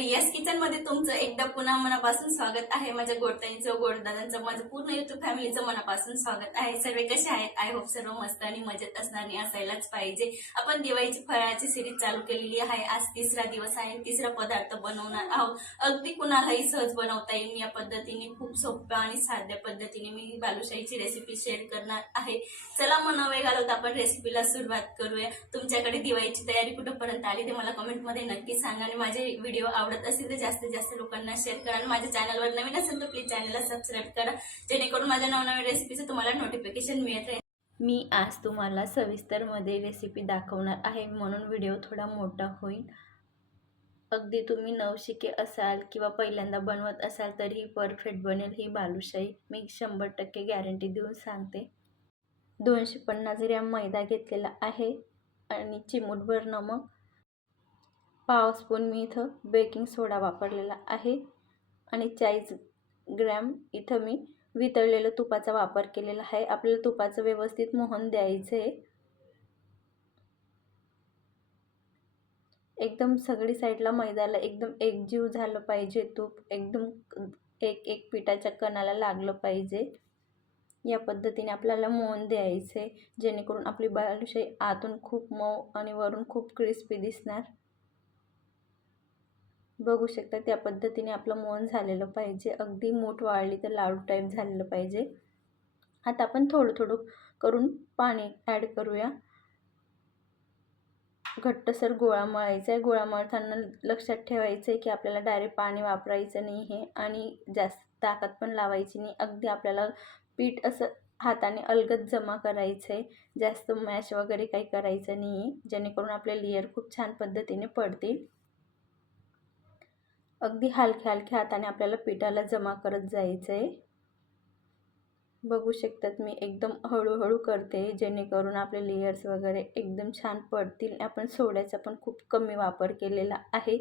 तर यस किचनमध्ये तुमचं एकदा पुन्हा मनापासून स्वागत आहे. माझ्या गोडताईंचं गोडदादांचं माझं पूर्ण युट्यूब फॅमिलीचं मनापासून स्वागत आहे. सर्व कसे आहेत? आय होप सर्व मस्त आणि मजेत असणार आणि असायलाच पाहिजे. आपण दिवाळीची फराळाची सिरीज चालू केलेली आहे. आज तिसरा दिवस आहे. तिसरा पदार्थ बनवणार आहोत. अगदी कुणालाही सहज बनवता येईल. या पद्धतीने खूप सोप्या आणि साध्या पद्धतीने मी बालुशाहीची रेसिपी शेअर करणार आहे. चला मग न वेळ घालवता आपण रेसिपीला सुरुवात करूया. तुमच्याकडे दिवाळीची तयारी कुठंपर्यंत आली ते मला कमेंटमध्ये नक्की सांगा आणि माझे व्हिडिओ आवडत असेल तर जास्तीत जास्त लोकांना शेअर करा आणि माझ्या चॅनलवर नवीन असेल तर प्लीज चॅनलला सबस्क्राईब करा. जेणेकरून माझ्या नवनवीन रेसिपीचं तुम्हाला नोटिफिकेशन मिळत राहील. मी आज तुम्हाला सविस्तरमध्ये रेसिपी दाखवणार आहे. म्हणून व्हिडिओ थोडा मोठा होईल. अगदी तुम्ही नवशिके असाल किंवा पहिल्यांदा बनवत असाल तरीही परफेक्ट बनेल. ही बालुशाही मी शंभर टक्के गॅरंटी देऊन सांगते. दोनशे पन्नास ग्रॅम मैदा घेतलेला आहे. आणि चिमूटभर नमक. पाव स्पून मी इथं बेकिंग सोडा वापरलेला आहे. आणि चाळीस ग्रॅम इथं मी वितळलेलं तुपाचा वापर केलेला आहे. आपल्याला तुपाचं व्यवस्थित मोहन द्यायचं आहे. एकदम सगळी साईडला मैद्याला एकदम एकजीव झालं पाहिजे. तूप एकदम एक एक पिठाच्या कणाला लागलं पाहिजे. या पद्धतीने आपल्याला मोहन द्यायचे जेणेकरून आपली बालुशाही आतून खूप मऊ आणि वरून खूप क्रिस्पी दिसणार. बघू शकता त्या पद्धतीने आपलं मोहन झालेलं पाहिजे. अगदी मूठ वाळली तर लाडू टाईप झालेलं पाहिजे. आता आपण थोडं थोडं करून पाणी ॲड करूया. घट्टसर गोळा मळायचा आहे गोळा मळताना लक्षात ठेवायचं आहे की आपल्याला डायरेक्ट पाणी वापरायचं नाही आहे आणि जास्त ताकद पण लावायची नाही. अगदी आपल्याला पीठ असं हाताने अलगद जमा करायचं आहे जास्त मॅश वगैरे काही करायचं नाही आहे जेणेकरून आपले लेअर खूप छान पद्धतीने पडतील. अगदी हलक्या हलक्या हाताने आपल्याला पिठाला जमा करत जायचं आहे बघू शकतात मी एकदम हळूहळू करते जेणेकरून आपले लेयर्स वगैरे एकदम छान पडतील. आपण सोड्याचा पण खूप कमी वापर केलेला आहे.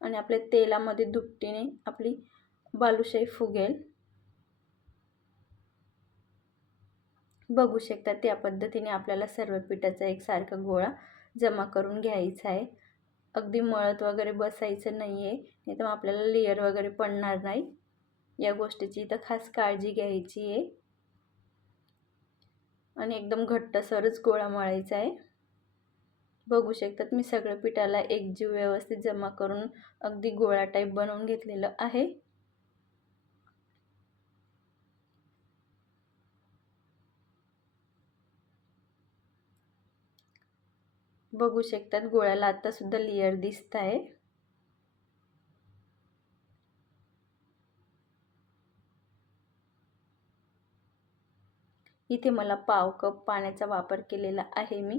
आणि आपल्या तेलामध्ये दुपटीने आपली बालुशाही फुगेल. बघू शकता त्या पद्धतीने आपल्याला सर्व पिठाचा एकसारखा गोळा जमा करून घ्यायचा आहे. अगदी मळत वगैरे बसायचं नाही आहे नाही तर मग आपल्याला लेअर वगैरे पडणार नाही. या गोष्टीची इथं खास काळजी घ्यायची आहे आणि एकदम घट्टसरच गोळा मळायचा आहे. बघू शकतात मी सगळं पिठाला एकजीव व्यवस्थित जमा करून अगदी गोळा टाईप बनवून घेतलेलं आहे. बघू शकतात. गोळ्याला आत्तासुद्धा लेअर दिसत आहे. इथे मला पाव कप पाण्याचा वापर केलेला आहे मी.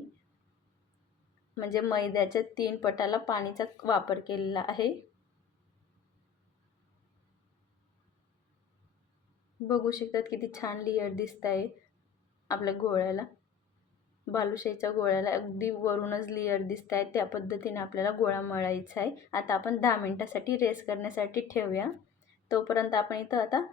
म्हणजे मैद्याच्या तीन पटाला पाणीचा वापर केलेला आहे. बघू शकतात किती छान लेअर दिसत आहे आपल्या गोळ्याला. बालुशाहीच्या गोळ्याला अगदी वरूनच लेअर दिसत आहेत त्या पद्धतीने आपल्याला गोळा मळायचा आहे. आता आपण दहा मिनटासाठी रेस्ट करण्यासाठी ठेवूया. तोपर्यंत आपण इथं आता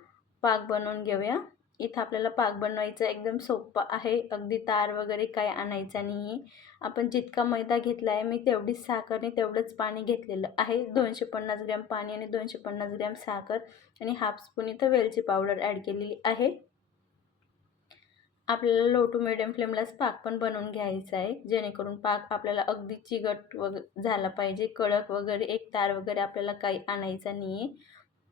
पाक बनवून घेऊया. इथं आपल्याला पाक बनवायचं एकदम सोपं आहे. अगदी तार वगैरे काय आणायचा नाही आहे आपण जितका मैदा घेतला आहे मी तेवढीच साखर आणि तेवढंच पाणी घेतलेलं आहे. दोनशे पन्नास ग्रॅम पाणी आणि दोनशे पन्नास ग्रॅम साखर आणि हाफ स्पून इथं वेलची पावडर ॲड केलेली आहे. आपल्याला लो टू मिडियम फ्लेमलाच पाक पण बनवून घ्यायचा आहे. जेणेकरून पाक आपल्याला अगदी चिगट वग झाला पाहिजे. कडक वगैरे एक तार वगैरे आपल्याला काही आणायचा नाही आहे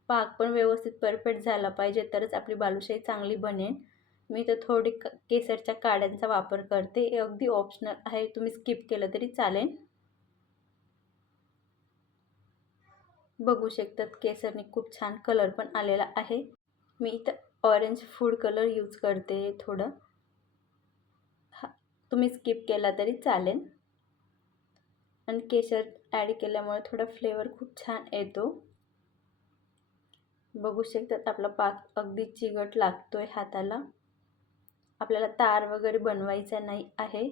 पाक पण व्यवस्थित परफेक्ट झाला पाहिजे तरच आपली बालुशाही चांगली बनेल. मी तर थोडी क केसरच्या काड्यांचा वापर करते. हे अगदी ऑप्शनल आहे. तुम्ही स्किप केलं तरी चालेल. बघू शकतात केसरने खूप छान कलर पण आलेला आहे. मी इथं ऑरेंज फूड कलर यूज करते थोडं. हा तुम्ही स्किप केला तरी चालेल. आणि केशर ॲड केल्यामुळे थोडा फ्लेवर खूप छान येतो. बघू शकतात आपला पाक अगदी चिगट लागतो आहे हाताला. आपल्याला तार वगैरे बनवायचा नाही आहे.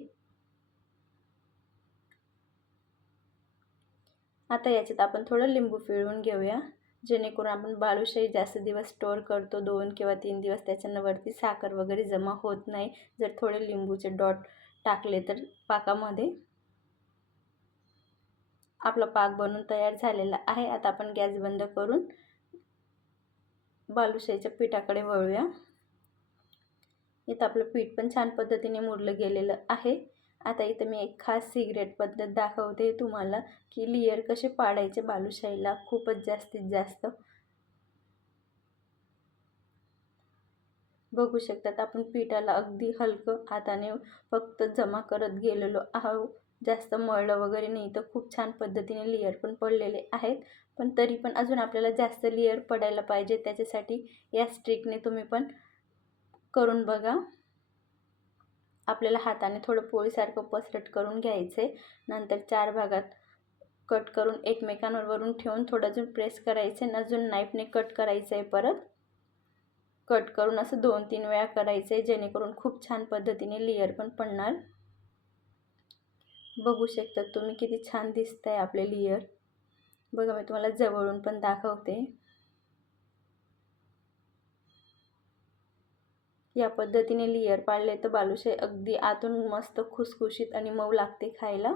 आता याच्यात आपण थोडं लिंबू पिळवून घेऊया. जेणेकरून आपण बालुशाही जास्त दिवस स्टोअर करतो दोन किंवा तीन दिवस त्याच्यावरती साखर वगैरे जमा होत नाही. जर थोडे लिंबूचे डॉट टाकले तर पाकामध्ये आपला पाक बनून तयार झालेला आहे. आता आपण गॅस बंद करून बालुशाहीच्या पिठाकडे वळूया. इथं आपलं पीठ पण छान पद्धतीने मुरलं गेलेलं आहे. आता इथं मी एक खास सिगरेट पद्धत दाखवते तुम्हाला की लेयर कसे पाडायचे बालुशाहीला खूपच जास्तीत जास्त. बघू शकतात आपण पिठाला अगदी हलकं हाताने फक्त जमा करत गेलेलो आहो जास्त मळलं वगैरे नाही तर खूप छान पद्धतीने लेयर पण पडलेले आहेत. पण तरी पण अजून आपल्याला जास्त लेयर पडायला पाहिजे त्याच्यासाठी या स्ट्रिकने तुम्ही पण करून बघा. आपल्याला हाताने थोडं पोळीसारखं पसरट करून घ्यायचं. आहे नंतर चार भागात कट करून एकमेकांवर वरून ठेवून थोडं अजून प्रेस करायचं आहे अजून नाईफने कट करायचं आहे परत. कट करून असं दोन तीन वेळा करायचं आहे जेणेकरून खूप छान पद्धतीने लेयर पण पडणार. बघू शकता तुम्ही किती छान दिसत आहे आपले लेयर बघा मी तुम्हाला जवळून पण दाखवते. या पद्धतीने लेयर पाळले तर बालुशाही अगदी आतून मस्त खुसखुशीत आणि मऊ लागते खायला.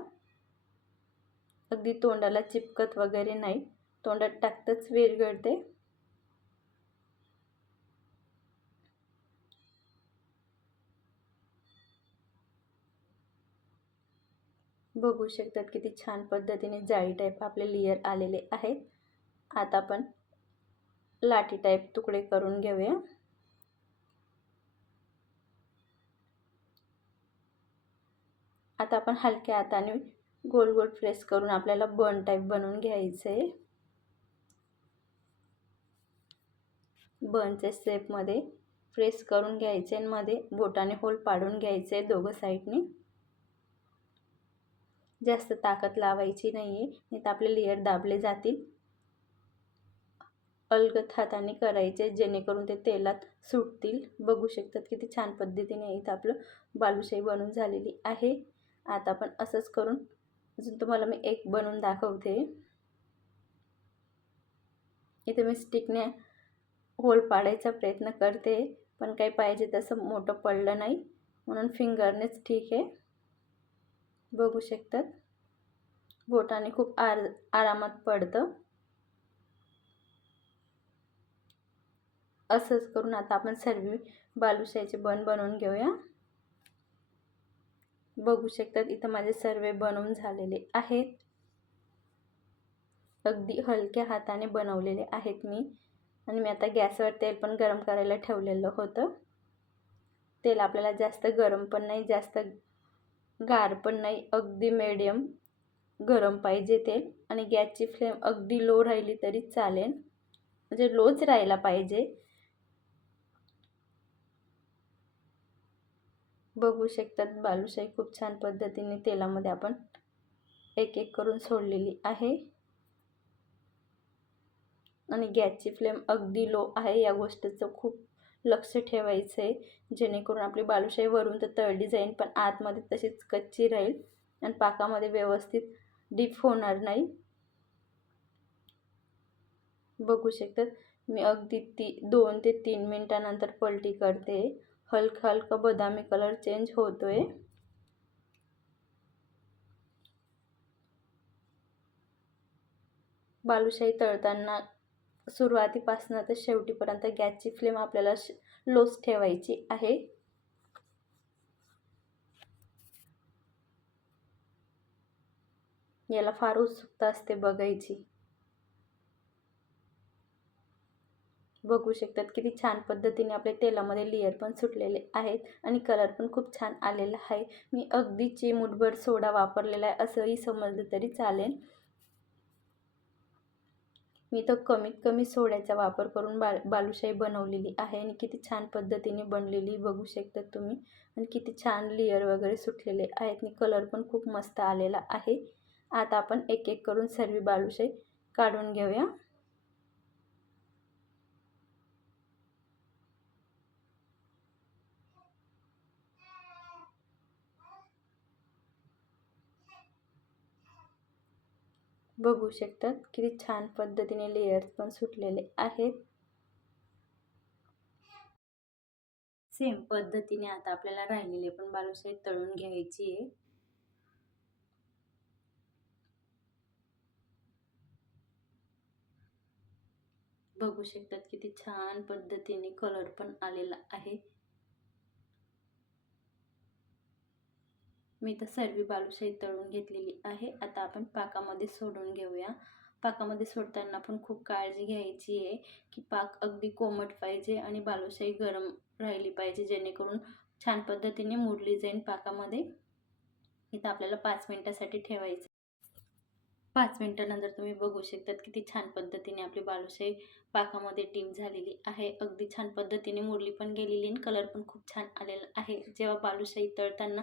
अगदी तोंडाला चिपकत वगैरे नाही. तोंडात टाकतच विरघळते बघू शकतात किती छान पद्धतीने जाळी टाईप आपले लेयर आलेले आहेत. आता आपण लाठी टाईप तुकडे करून घेऊया. आता आपण हलक्या हाताने गोल गोल प्रेस करून आपल्याला बन टाईप बनवून घ्यायचं. आहे बनचे स्टेपमध्ये प्रेस करून घ्यायचे आणि मध्ये बोटाने होल पाडून घ्यायचे दोघं साईडने जास्त ताकद लावायची नाही आहे नाही तर आपले लेअर दाबले जातील. अलगत हाताने करायचे जेणेकरून ते तेलात सुटतील. बघू शकतात किती छान पद्धतीने इथं आपलं बालुशाही बनून झालेली आहे. आता आपण असंच करून अजून तुम्हाला मी एक बनवून दाखवते. इथे मी स्टिकने होल पाडायचा प्रयत्न करते पण काही पाहिजे तसं मोठं पडलं नाही. म्हणून फिंगरनेच ठीक आहे. बघू शकतात. बोटाने खूप आर आरामात पडतं. असंच करून आता आपण सर्व बालुशाहीचे बन बनवून घेऊया. बघू शकतात. इथं माझे सर्वे बनवून झालेले आहेत. अगदी हलक्या हाताने बनवलेले आहेत मी. आणि मी आता गॅसवर तेल पण गरम करायला ठेवलेलं होतं. तेल आपल्याला जास्त गरम पण नाही जास्त गार पण नाही अगदी मिडियम गरम पाहिजे तेल. आणि गॅसची फ्लेम अगदी लो राहिली तरी चालेल. म्हणजे लोच राहायला पाहिजे. बघू शकतात बालुशाही खूप छान पद्धतीने तेलामध्ये आपण एक एक करून सोडलेली आहे. आणि गॅसची फ्लेम अगदी लो आहे. या गोष्टीचं खूप लक्ष ठेवायचं आहे जेणेकरून आपली बालुशाही वरून तर तळली जाईल पण आतमध्ये तशीच कच्ची राहील आणि पाकामध्ये व्यवस्थित डीप होणार नाही. बघू शकतात मी अगदी ती दोन ते तीन मिनटानंतर पलटी करते. हलका हलका बदामी कलर चेंज होतो आहे बालुशाही तळताना सुरुवातीपासून तर शेवटीपर्यंत गॅसची फ्लेम आपल्याला लोच ठेवायची आहे. याला फार उत्सुकता असते बघायची. बघू शकतात किती छान पद्धतीने आपले तेलामध्ये लेअर पण सुटलेले आहेत आणि कलर पण खूप छान आलेला आहे. मी अगदी चिमूटभर सोडा वापरलेला आहे असंही समजलं तरी चालेल. मी तर कमीत कमी सोड्याचा वापर करून बा बालुशाही बनवलेली आहे आणि किती छान पद्धतीने बनलेली बघू शकतात तुम्ही. आणि किती छान लेअर वगैरे सुटलेले आहेत आणि कलर पण खूप मस्त आलेला आहे. आता आपण एक एक करून सर्व बालुशाही काढून घेऊया. बघू शकतात. किती छान पद्धतीने लेयर्स पण सुटलेले आहेत. सेम पद्धतीने आता आपल्याला राहिलेले पण बालुशाही तळून घ्यायची आहे. बघू शकतात किती छान पद्धतीने कलर पण आलेला आहे. मी तर सर्व बालुशाही तळून घेतलेली आहे. आता आपण पाकामध्ये सोडून घेऊया. पाकामध्ये सोडताना पण खूप काळजी घ्यायची आहे की पाक अगदी कोमट पाहिजे आणि बालुशाही गरम राहिली पाहिजे जेणेकरून छान पद्धतीने मुरली जाईल पाकामध्ये. इथं आपल्याला पाच मिनटासाठी ठेवायचं. पाच मिनटानंतर तुम्ही बघू शकतात किती छान पद्धतीने आपली बालुशाही पाकामध्ये टीम झालेली आहे. अगदी छान पद्धतीने मुरली पण गेलेली आणि कलर पण खूप छान आलेला आहे. जेव्हा बालुशाही तळताना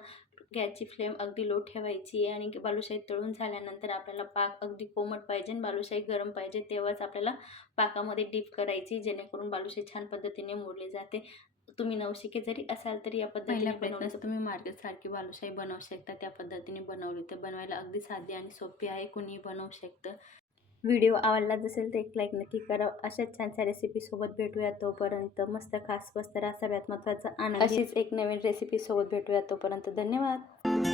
गॅसची फ्लेम अगदी लो ठेवायची आहे आणि बालुशाही तळून झाल्यानंतर आपल्याला पाक अगदी कोमट पाहिजे आणि बालुशाही गरम पाहिजे तेव्हाच आपल्याला पाकामध्ये डीप करायची जेणेकरून बालुशाही छान पद्धतीने मुरली जाते. तुम्ही नवशिके जरी असाल तरी या पद्धतीने प्रयत्नात तुम्ही मार्केटसारखी बालुशाही बनवू शकता त्या पद्धतीने बनवली तर बनवायला अगदी साधी आणि सोपी आहे कुणीही बनवू शकतं. व्हिडिओ आवडला असेल तर एक लाईक नक्की करा. अशाच छानशा रेसिपीसोबत भेटूया तोपर्यंत. मस्त खास मस्त राहा. सगळ्यात महत्त्वाचा आनंद अशीच एक नवीन रेसिपीसोबत भेटूया तोपर्यंत. धन्यवाद.